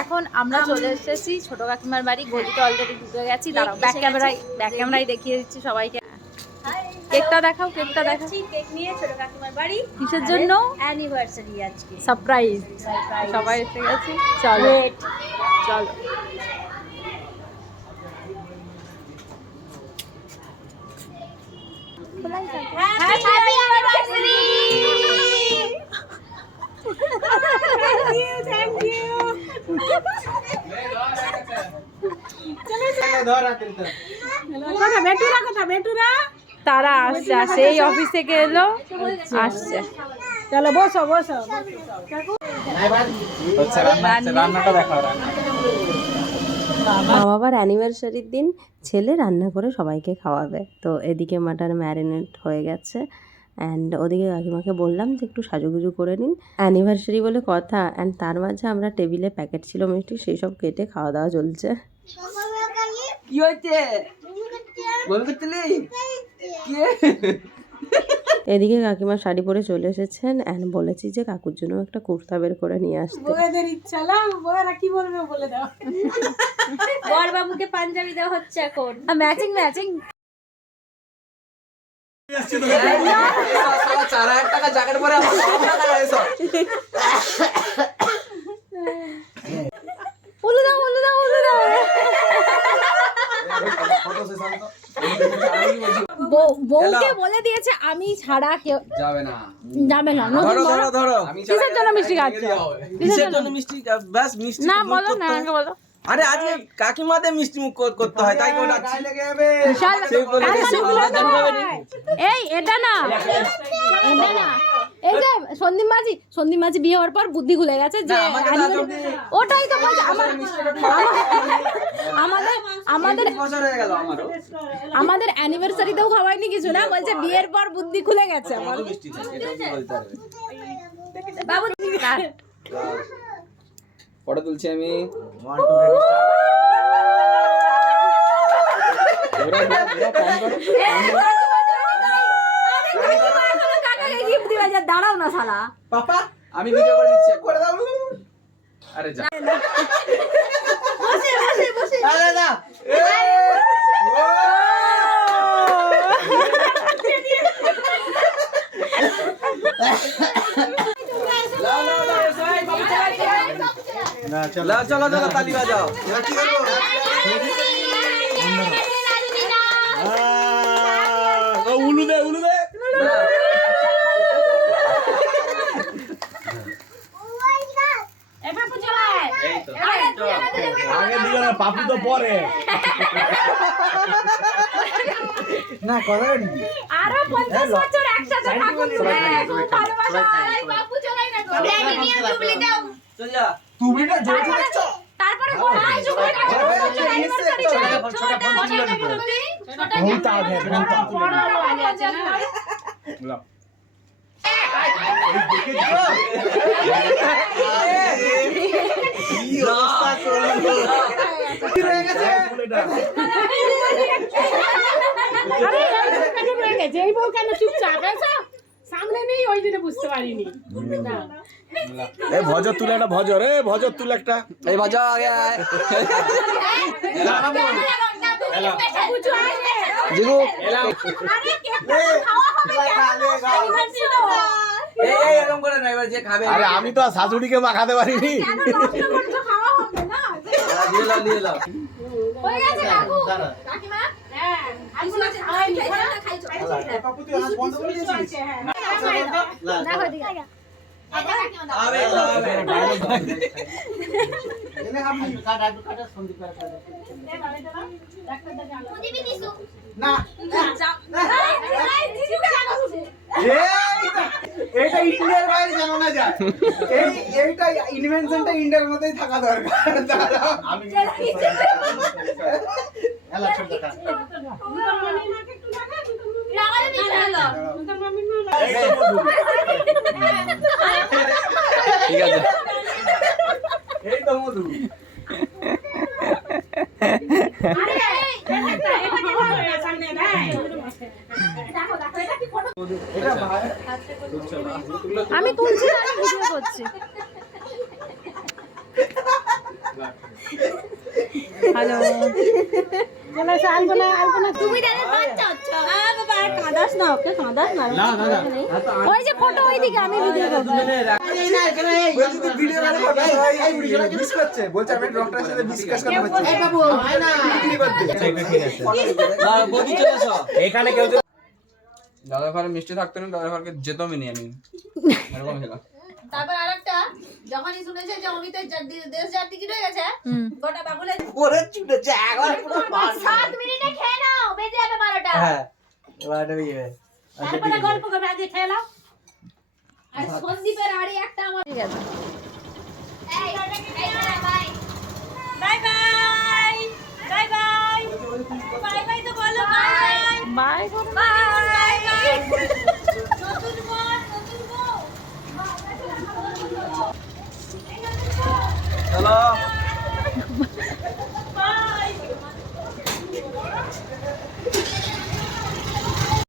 এখন আমরা চলে এসেছি ছোট কাকিমার বাড়ি। গলিতে অলরেডি ঢুকে গেছি। দাঁড়াও, ব্যাক ক্যামেরায় দেখিয়ে দিচ্ছি সবাইকে। কেকটা দেখাও, কেকটা দেখাও। কেক নিয়ে ছোট কাকিমার বাড়ি। কিসের জন্য? অ্যানিভার্সারি আজকে। সারপ্রাইজ। সবাই এসে গেছি, চলো চলো। Happy anniversary. Thank you. তারা আসছে, এই অফিস থেকে এলো, আসছে। চলো বসো বসো। রান্নাটা দেখাও। মা বাবার অ্যানিভার্সারির দিন ছেলে রান্না করে সবাইকে খাওয়াবে। তো এদিকে মাটন ম্যারিনেট হয়ে গেছে অ্যান্ড ওদিকে কাকিমাকে বললাম যে একটু সাজুগুজু করে নিন, অ্যানিভার্সারি বলে কথা। অ্যান্ড তার মাঝে আমরা টেবিলে প্যাকেট ছিল মিষ্টি, সেই সব কেটে খাওয়া দাওয়া চলছে। কি হয়েছে? এদিকে কাকিমা শাড়ি পরে চলে এসেছেন অ্যান্ড বলেছি যে কাকুর জন্য একটা কুর্তা বের করে নিয়ে আসতে। বউয়েদের ইচ্ছা না, বউয়েরা কি বলবে বলে দাও। বর বাবুকে পাঞ্জাবি দেওয়া হচ্ছে এখন। Matching matching. 4000 টাকা জ্যাকেট পরে বউকে বলে দিয়েছে আমি ছাড়া কেউ যাবে না। কিসের জন্য মিষ্টি খাচ্ছ? কিসের জন্য মিষ্টি? ব্যাস মিষ্টি না বলো না, আগে বলো। আরে আজকে কাকিমাদের মিষ্টি মুখ করতে হয়, তাই কেউ ডাকছি। এই এটা না, এটা না, এই যে সন্দীপ মাঝি বিয়ে হওয়ার পর বুদ্ধি খুলে গেছে যে ওটাই তো বলছে। আমাদের অ্যানিভার্সারিতেও খাওয়াইনি কিছু না, বলছে বিয়ের পর বুদ্ধি খুলে গেছে আমার। বাবু ফটো তুলছি আমি। দাঁড়াও না শালা, পাপা আমি ভিডিও করে দিচ্ছি, করে দাও। আরে যা বসে আরে না। চলো তালি বাজাও। উলু দে আগে দিও না, পাপু তো পরে। না কথা আরো 50 বছর একসাথে থাকুন। ভালোবাসা বাবু চলাই না গো। প্ল্যাটিনিয়াম জুবলি দাও। চল যা। তুমি না জোর করছো। তারপরে বলাই জুবলি কাছে অ্যানিভার্সারি ছোট বহুত আগে বড় আগে আছে না। যেই বউ কেন চুপচাপ আছে সামনে নেই, ওই দিনে বুঝতে পারিনি। ভজর তুলে একটা ভজর, ভজর তুলে একটা। এই বাজা আগে আয়। জিগু এই এরকম করে না, এবার যে খাবে। আরে আমি তো শাশুড়িকে মাখাতে পারিনি। দিয়ে লাও। হয়ে গেছে কাকু কাকিমা। হ্যাঁ আমি বলছি খাইছি পাপু তুই আজ বন্ধ করে দিয়েছিস। দেখো দিকে আবে এনে আমি কাটা সন্ধি করে না এটা ইন্ডিয়ার বাইরে জানো না যা। এইটা ইনভেনশনটা ইন্ডিয়ার মধ্যেই থাকা দরকার। আমি এলা ছোট কথা ঠিক আছে। এই তো মধু। আমি তুলছি না, আমি ভিডিও করছি। হ্যালো চলো এসো, আলপনা আলপনা তুমি বাবা আর কাঁদাস না, ওকে কাঁদাস না। ওই যে ফটো ওইদিকে, আমি ভিডিও করবো। বলছি তুই ভিডিও করে করবে এই ভিডিওটা মিস করছে বলছে আমি ডক্টরের সাথে ডিসকাস করতে পারছি এই বাবু হয় না বিক্রি করতে বৌদি চলে এসো। এখানে কেউ দাদা ঘরে মিষ্টি থাকতো না, দাদা ঘরকে যেতমই নিয়ে আমি এরকম ছিল। তারপর আরেকটা, যখনই শুনেছে যে অমিতের দেশ যাওয়ার টিকিট হয়ে গেছে, গোটা বাবুলে ওরে ছুটেছে একবার পুরো 7 মিনিটে খেয়ে নাও, বেজে যাবে 12টা। হ্যাঁ এবারে বিয়ে তারপরে গল্প করবে, আগে খেয়ে নাও। আর সন্দীপের আড়ি একটা আমার ঠিক আছে এই bye bye bye bye bye bye bye তো বলো বাই বাই বাই বাই নতুন বউ চলো